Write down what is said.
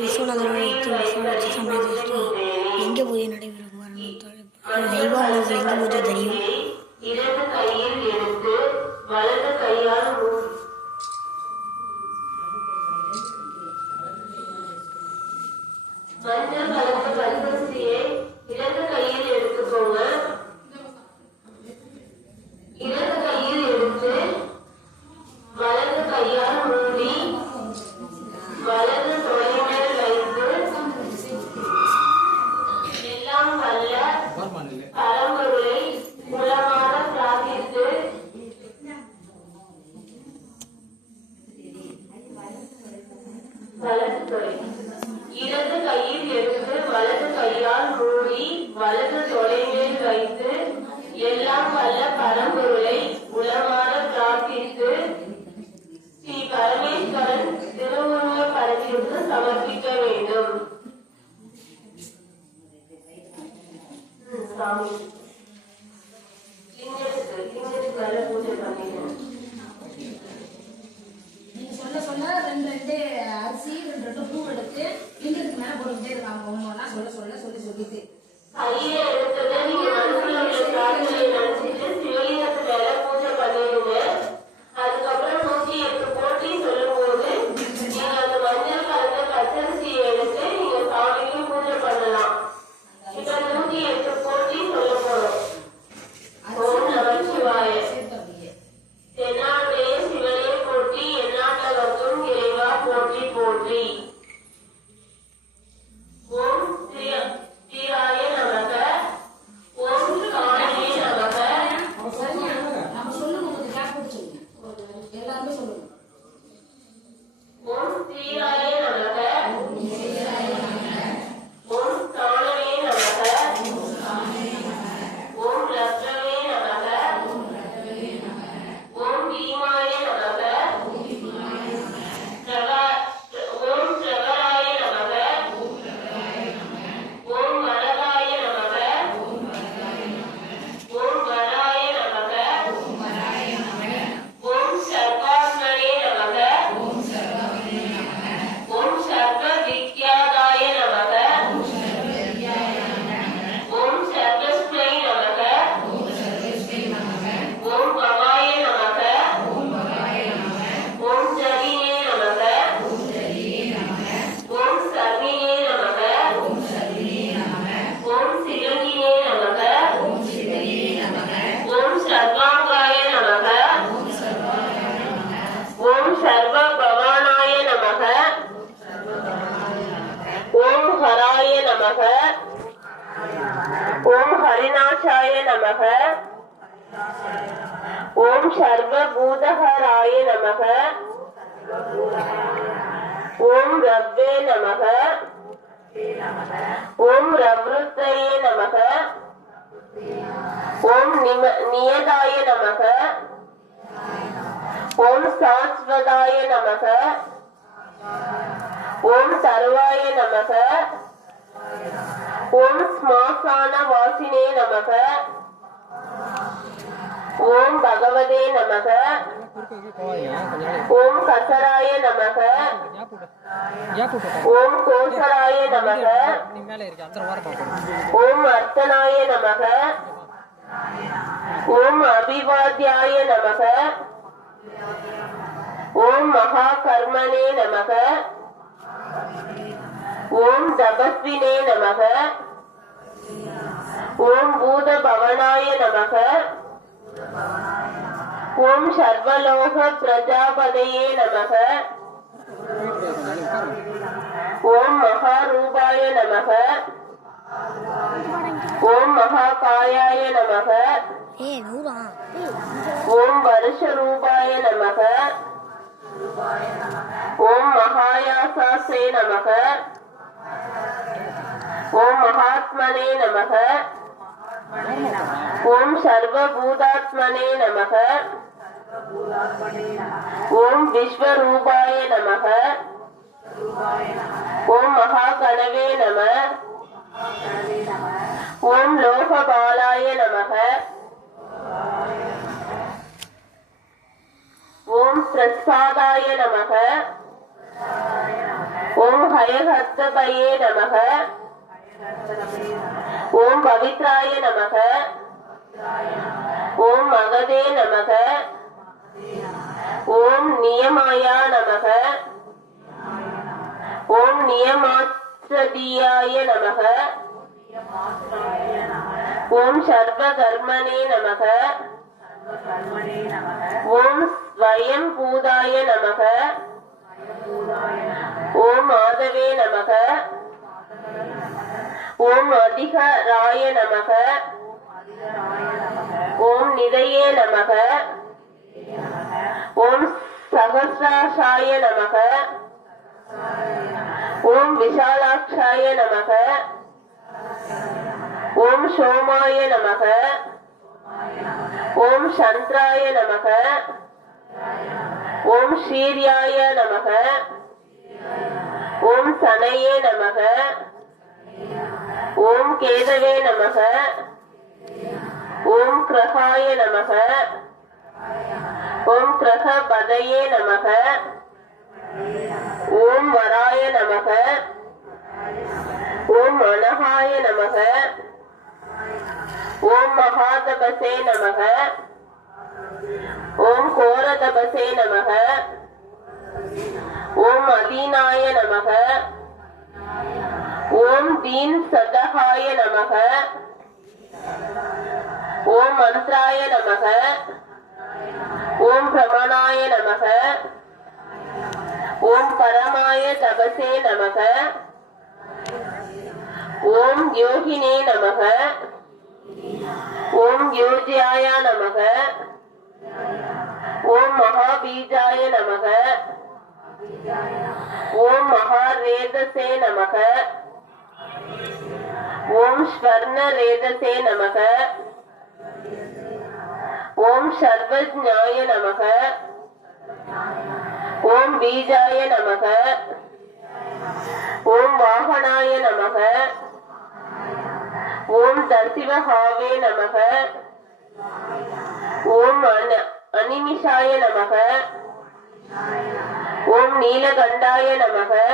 விஸ்வநாதர் சமயத்தில் லிங்க பூஜை நடைபெறும் தெய்வானவர்கள் லிங்க பூஜை தெரியும். இடது கையில் எடுத்து வலது கையால் மஞ்சள் கலந்த பச்சரிசியை இடது கையில் எடுத்துக்கோங்க. இடது கையில் எடுத்து வலது கையால் மூடி வலது தொலைவில் வைத்து எல்லாம் வல்ல பரம்பொருளை மூலமாக பிரார்த்தித்து வலது தொலை இடது கையில் எடுத்து வலது கையால் மூடி வலது தொலைவில் வைத்து எல்லாம் வல்ல பரம்பொருளை உளமாற பிரார்த்தித்து ஸ்ரீ பரமேஸ்வரன் திருவுருவ படத்திற்கு சமர்ப்பிக்க வேண்டும். சாமி லிங்கத்துக்கு வர பூஜை பண்ணிடுறேன். நீங்க சொல்ல ரெண்டு அரிசி ரெண்டு பூ எடுத்து லிங்கத்துக்கு மேல போட்டுக்கிட்டே இருக்காங்க. ஒன்னொன்னா சொல்லிட்டு கையில எடுத்ததை நீங்க மனசுல உள்ள பிரார்த்தனை நினைச்சிட்டு சிவலிங்கத்து மேல பூஜை பண்ணிடுங்க. அதுக்கப்புறம் 108 போட்டி சொல்லும் போது நீங்க அந்த மஞ்சள் கலந்த பச்சரிசியை எடுத்து நீங்க சாமிக்கு பூஜை பண்ணலாம். இப்ப 108 போட்டி சொல்ல போறோம். ஓம் நம சிவாய. தென்னாடுடைய சிவனே போற்றி, எந்நாட்டவர்க்கும் இறைவா போற்றி போற்றி. ஓம் ஸ்ரீராய நமக. ஓம் காளியே நமக. நம்ம சொல்லுங்க, எல்லாருமே சொல்லுங்க. ஓம் ஸ்ரீராய நமக. ஓம் ஸ்தானவே நமக. ஓம் லக்ஷ்மே நமக. ஓம் பீமாய நமக. ஓம் பிரவராய நமக. ஓம் வரதாய நமக. ஓம் வராய நமக. ஓம் சர்வாத்மனே நமக. ஓம் சர்வ வித்யாதாய நமக. ஓம் சர்வஸ்மை நமக. ஓம் பவாய நமக. ஓம் ஜரியே நமக. ஓம் சர்வியே நமக. ஓம் சிவகியே நமக. ஓம் சர்வாங்காய நமக. ஓம் சர்வ பவானாய நமக. ஓம் ஹராய நமக. ஓம் ஹரிநாசாய நமக. ஓம் சர்வ பூதஹராய நமக. ஓம் ரவ்வே நமக. ஓம் ரவ்ருத்தயே நமக. ஓம் நியதாய நமக. ஓம் சாஸ்வதாய நமக. ஓம் சர்வாய நமக. ஓம் ஸ்மாசான வாசினே நமக. ஓம் பகவதே நமக. ஓம் கசராய நமக. ஓம் கோசராய நமக. ஓம் அர்த்தனாய நமக. ஓம் அபிவாத்யாய நமக. ஓம் மகா கர்மனே நமக. ஓம் தபஸ்வினே நமக. ஓம் பூத பவனாய நமக. ஓம் சர்வலோக பிரஜாபதயே நமக. ஓம் மகாரூபாய நமக. ஓம் மகாகாயாய நமக. ஓம் வருஷரூபாய நமக. ஓம் மகாயாசாசே நமக. ஓம் மகாத்மனே நமக. ஓம் சர்வபூதாத்மனே நமக. ஓம் விஸ்வரூபாய நமக. ஓம் மகாகணவே நம. ஓம் லோகபாலாய நமக. ஓம் பிரசாதாய நமக. ஓம் ஹயஹஸ்தபயே நமக. ஓம் பவித்ராய நமக. ஓம் மகதே நமக. ஓம் நியமாயா நமக. ஓம் நியமாத்ரதியாய நமக. ஓம் சர்வகர்மணே நமக. ஓம் ஸ்வயம் பூதாய நமக. ஓம் மாதவே நமக. ஓம் அதிகராய நமக. ஓம் நிதயே நமக. ஓம் சகஸ்ராஷாய நமக. ஓம் விஷாலாட்சாய நமக. ஓம் சோமாய நமக. ஓம் சந்திராய நமக. ஓம் ஸ்ரீர்யாய நமக. ஓம் சனயே நமக. ஓம் கேதவே நமக. ஓம் கிரகாய நமக. ஓம் கிரக பதயே நமக. ஓம் வராய நமக. ஓம் அனகாய நமக. ஓம் மகாதபசே நமக. ஓம் கோரதபசே நமக. ஓம் அதீனாய நமக. ஓம் தீன் சதகாய நமக. ஓம் மந்த்ராய நமக. ஓம் பிரமணாய நமக. ஓம் பரமாய தபசே நமக. ஓம் யோகினே நமக. ஓம் யோஜ்யாய நமக. ஓம் மகாபீஜாய நமக. ஓம் மகாரேதசே நமக. ஓம் ஸ்வர்ணரேதசே நமக. ஓம் சர்வஜ்ஞாய நமக. ஓம் பீஜாய நமக. ஓம் வாகனாய நமக. ஓம் தர்சிவஹாவே நமக. ஓம் அனிமிஷாய நமக. ஓம் நீலகண்டாய நமக.